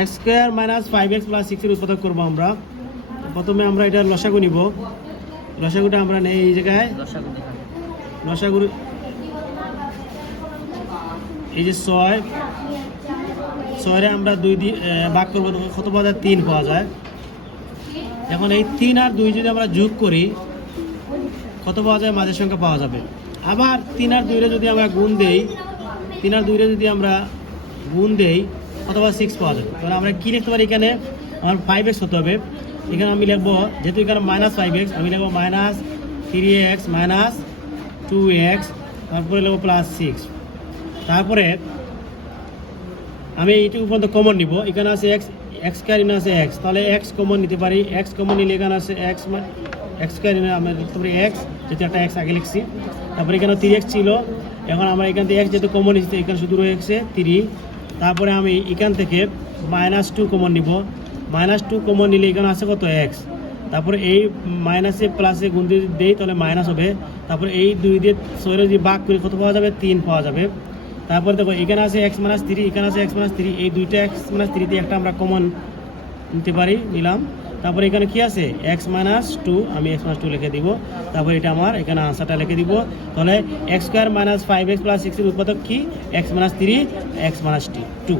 X square minus 5x plus 6 এর উৎপাদক করবো আমরা। প্রথমে আমরা এটা লসাগু নিব। লসাগুটা আমরা নেই এই জায়গায় লসাগু এই যে 6 আমরা 2 দিয়ে ভাগ করবো, তখন কত পাওয়া যায়? 3 পাওয়া যায়। এখন এই 3 আর 2 যদি আমরা যোগ করি কত পাওয়া যায়? মাঝের সংখ্যা পাওয়া যাবে। আবার 3 আর 2 যদি আমরা গুণ দেই, 3 আর 2 যদি আমরা গুণ দেই অথবা 6 পাওয়া যাবে। তাহলে আমরা কী লিখতে পারি? এখানে আমার 5x হতে হবে। এখানে আমি লিখবো, যেহেতু এখানে -5x, আমি লিখবো -3x মাইনাস 2x, তারপরে লিখবো +6। তারপরে আমি এইটুকু পর্যন্ত কমন নিব। এখানে আছে x স্কোয়ার, এখানে আছে x, তাহলে x কমন নিতে পারি। x কমন নিলে এখানে আছে x স্কোয়ার, আমরা লিখতে পারি x, যেহেতু একটা x আগে লিখছি। তারপরে এখানে 3x ছিল, এখন আমরা এখান থেকে x যেহেতু কমন নিচ্ছি, এখানে শুধু রয়েছে 3। তারপরে আমি এখান থেকে -2 কমন নিব। -2 কমন নিলে এখানে আছে কত? x। তারপরে এই মাইনাসে প্লাসে গুণ দিয়ে দিই, তাহলে মাইনাস হবে। তারপরে এই 2 দিয়ে 6 যদি ভাগ করি কত পাওয়া যাবে? 3 পাওয়া যাবে। তারপরে দেখো এখানে আছে x - 3, এখানে আছে x - 3, এই দুইটা x - 3 দিয়ে একটা আমরা কমন নিতে পারি, নিলাম। তারপরে এখানে কি আছে? x - 2, আমি x - 2 লিখে দিব। তারপরে এটা আমার এখানে আনসারটা লিখে দিব। তাহলে x square minus 5x plus 6 এর উৎপাদক কি? x - 3, x - 2।